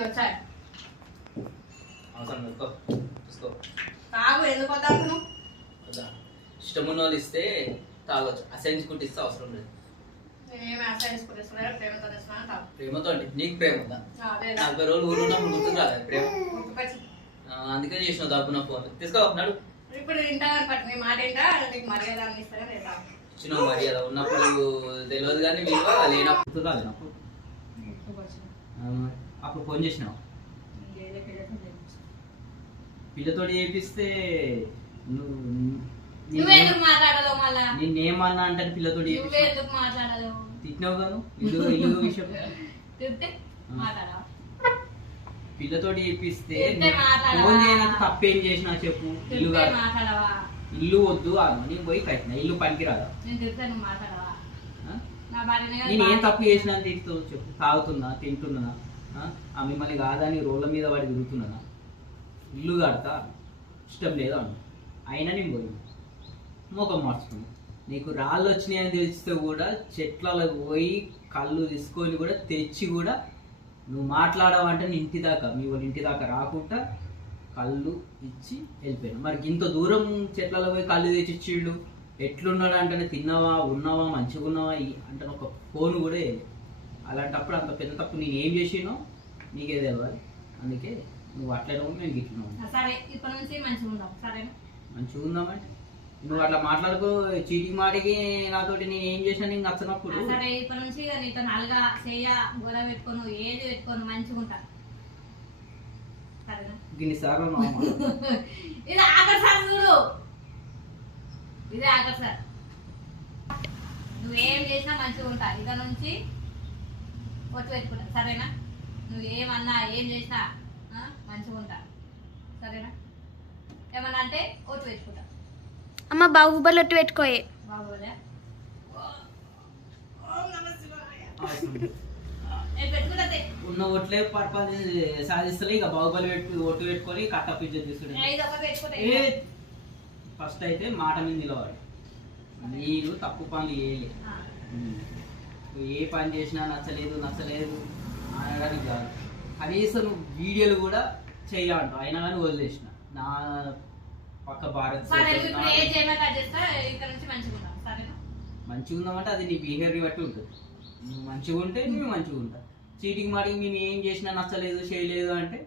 వచ్చాయి. అవసరం తీసుకో. తాగు ఎందుకు వద్దాం? నువ్వు వద్దా. ఇష్టం ఉన్న వాళ్ళు ఇస్తే తాగొచ్చు అవసరం లేదు. ప్రేమతో అంటే నీకు ప్రేమ ఉందా? నలభై రోజులు ఊరు ఉన్నప్పుడు గుర్తుకు రాలేదు ప్రేమ? అందుకే చేసిన దాకున్న ఫోన్. తీసుకో నడు. ఇప్పుడు నీ మాట వింటా నీకు మర్యాద ఇచ్చిన మర్యాద. ఉన్నప్పుడు తెలియదు కానీ విలువ లేనప్పుడు నాకు. అప్పుడు ఫోన్ చేసినావు? పిల్లతోటి చేపిస్తే నువ్వు నువ్వెందుకు మళ్ళా? నిన్నేమన్నా అంటే పిల్లతోటి చేపిస్తా. నువ్వెందుకు తిట్టినావు కాను ఇల్లు ఇల్లు విషయం. తింటే మాట్లాడవా? పిల్లతోటి చేపిస్తే తిట్టే? ఫోన్ చేయడానికి తప్పేం చేసినా చెప్పు. ఇల్లు ఇల్లు వద్దు అను నేను పోయి కట్టిన. ఇల్లు పనికిరాదా? నేను తింటే నువ్వు మాట్లాడవా? నేను ఏం తప్పు చేసినా అని తిడుతూ చెప్పు తాగుతున్నా తింటున్నా ఆ? మిమ్మల్ని కాదని రోడ్ల మీద వాడి తిరుగుతున్నా ఇల్లు కడతా ఇష్టం లేదు అన్న. అయినా నేను పోయి ముఖం మార్చుకున్నా. నీకు రాళ్ళు వచ్చినాయని తెలిస్తే కూడా చెట్లకు పోయి కళ్ళు తీసుకొని కూడా తెచ్చి కూడా నువ్వు మాట్లాడవంటే నీ ఇంటి దాకా మీ వాళ్ళ ఇంటి దాకా రాకుండా కళ్ళు ఇచ్చి వెళ్ళిపోయాను. మరి ఇంత దూరం చెట్లలో పోయి కళ్ళు తెచ్చిచ్చిళ్ళు ఎట్లున్నాడు అంటే తిన్నావా ఉన్నావా మంచిగా ఉన్నావా అంటే ఒక ఫోన్ కూడా అలాంటప్పుడు అంత పెద్ద తప్పు నేను ఏం చేసినో నీకే తెలియాలి అందుకే నువ్వు అట్లనే ఉండి నేను గిట్లున్నావు సరే ఇప్పటి నుంచి మంచిగా ఉందాం సరేనా? మంచిగా ఉందామంటే. నువ్వు అట్లా మాట్లాడుకో చీటికి మాటికి నాతోటి నేను ఏం చేసినా నీకు నచ్చినప్పుడు. సరే ఇప్పటి నుంచి నీతో నలుగా చెయ్య గొర పెట్టుకోను ఏది పెట్టుకోను మంచిగా ఉంటా. సరేనా? దీన్ని సార్లు మాట్లాడు. ఇది ఆఖరి సార్ చూడు. ఇది సార్. నువ్వేం చేసినా మంచిగా ఉంటా. ఇక నుంచి ఒట్టు పెట్టుకుంటా. సరేనా? నువ్వు ఏమన్నా ఏం చేసినా ఆ, మంచిగా ఉంటా. సరేనా? ఏమన్నా అంటే ఒట్టు పెట్టుకుంటా. అమ్మ బాహుబలి ఒట్టు పెట్టుకోయే. ఉన్న ఓట్లే పర్పస్ సాధిస్తలే. ఇక బాహుబలి పెట్టి ఓటు పెట్టుకొని కట్ట పిజ్జ తీసుకుంటే ఐదు ఒక పెట్టుకుంటా ఏ ఫస్ట్ అయితే మాట మీద నిలవాలి. మీరు తప్పు పనులు చేయలే. నువ్వు ఏ పని చేసినా నచ్చలేదు నచ్చలేదు అనడానికి కాదు. కనీసం వీడియోలు కూడా చెయ్యాలంటావు అయినా కానీ వదిలేసిన. నా పక్క భారత్ మంచిగా ఉంటాం ఉందామంటే అది నీ బిహేవియర్ బట్టి ఉంటుంది. నువ్వు మంచిగా ఉంటే నువ్వు మంచిగా ఉంటావు చీటికి మాటికి మేము ఏం చేసినా నచ్చలేదు చేయలేదు అంటే